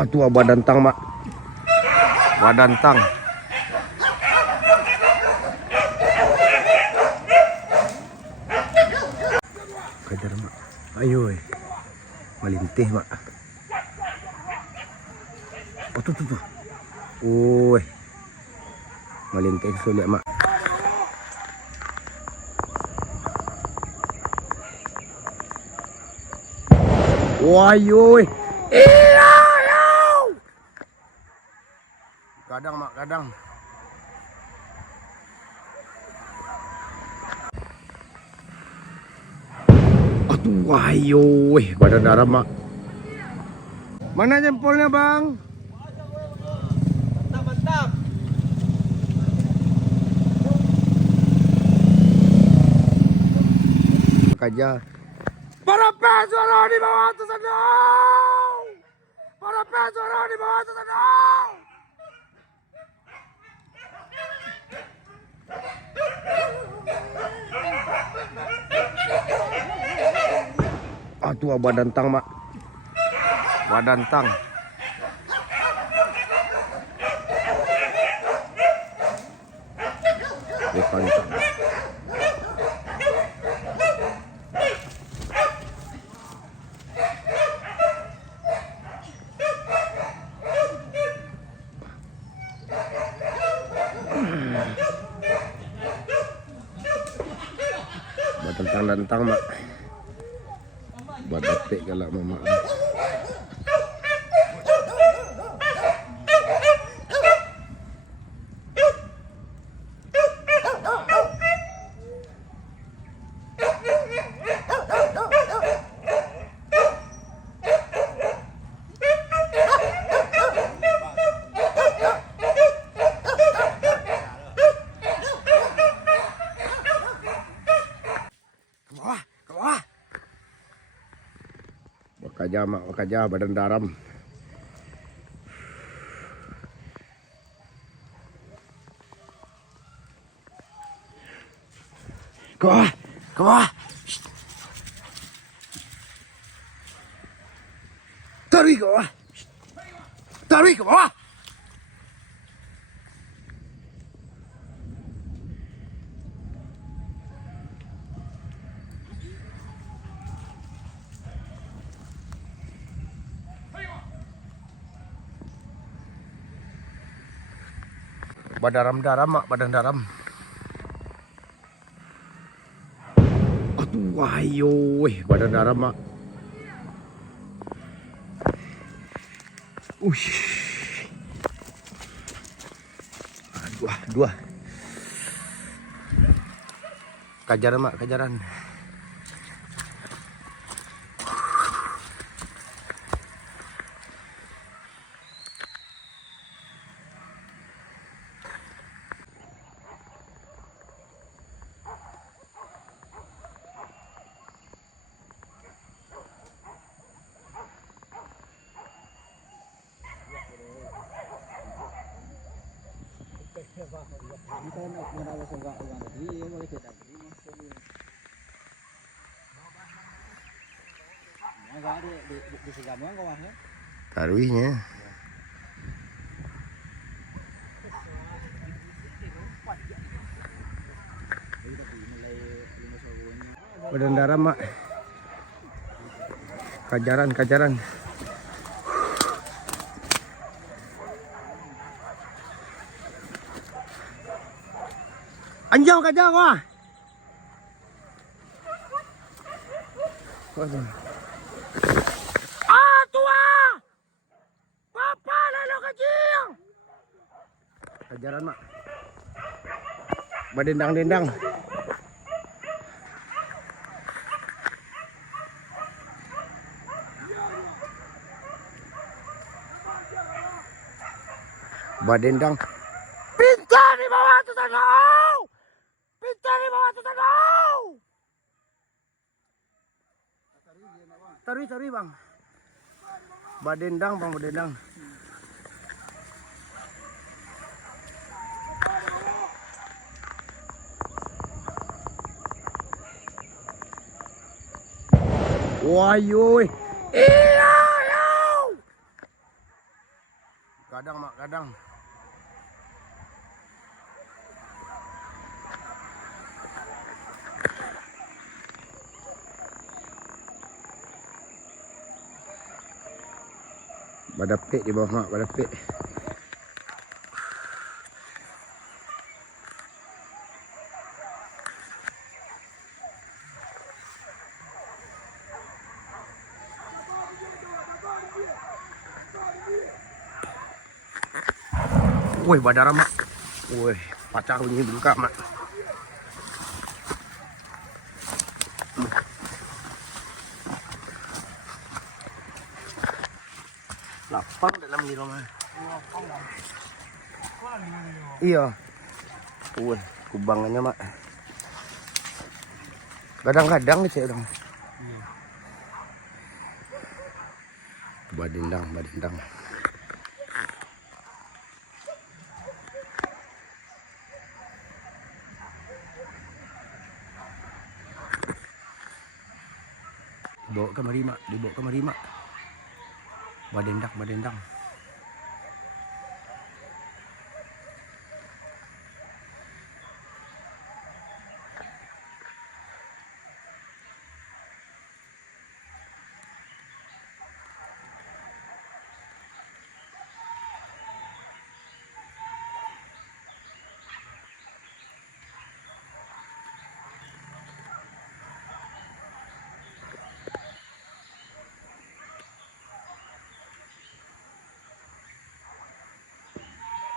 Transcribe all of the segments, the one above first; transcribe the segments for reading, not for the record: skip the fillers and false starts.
Aduh, badantang mak. Badantang. Kejar mak. Ayo, melintih mak. Oh tuh. Woi, melintih sulit mak. Wah, yoi. Iya, yo. Kadang mak, kadang. Aduh, wah, yoi. Badan darah mak. Mana jempolnya bang? Mantap. Kaja. Para pesuara di bawah atas sandal. Para pesuara di bawah atas sandal. Aduh, badantang mak. Badantang. Badantang. Badantang mak. Badatik kalau mama. Ke bawah. Wakaja mak, wakaja badan daram. Ke bawah, ke bawah. Tarik ke bawah. Tarik ke bawah. Badan daram mak, badan daram. Aduh, wah, yoi. Badan daram mak. Dua. Kajaran mak, kajaran. Taruhnya. Badan daram mak. Kajaran. Anjau kajang wah. Ah, tua. Papa lalu kecil. Kajaran mak. Badendang-dendang. Badendang. Pintar di bawah atas sandal. Pintar di bawah atas sandal. Taruh bang. Badendang bang, badendang. Wah, yoi. Iya, yo. Kadang mak, kadang. Badapik di bawah mak, badapik. Woi, badara mak. Woi, pacah bunyi buka mak. Lapang dalam di rumah. Iya. Woi, kubangannya mak. Kadang-kadang nih dong. Badindang, badindang. Dibawa kemari mak, dibawa kemari mak. Badendang, badendang.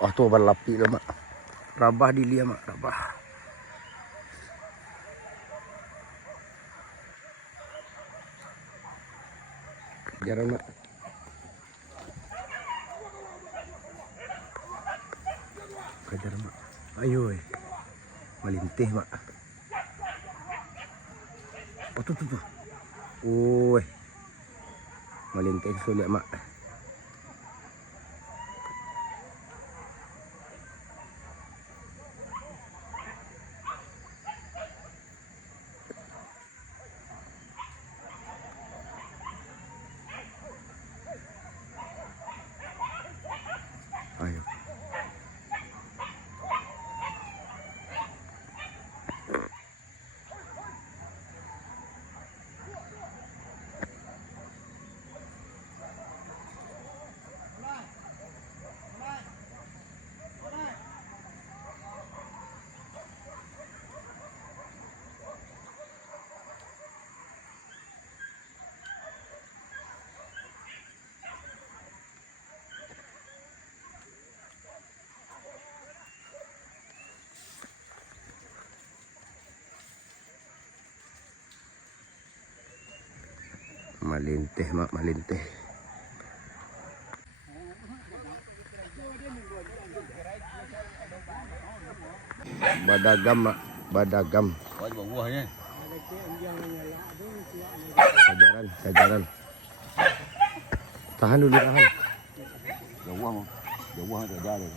Oh tuh berlapi lah mak. Rabah di lia mak, rabah. Kejaran mak. Kejaran mak. Ayo melintih mak. Oh tuh. Woi. Melintih sulit mak. Ayo. Malintih mak, malintih. Badagam mak, badagam. Buah-buahnya. Sajaran. Tahan dulu, tahan. Buah tak ada.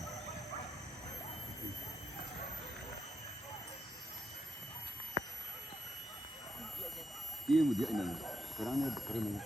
Ini dia ini. Sekarang ni kering.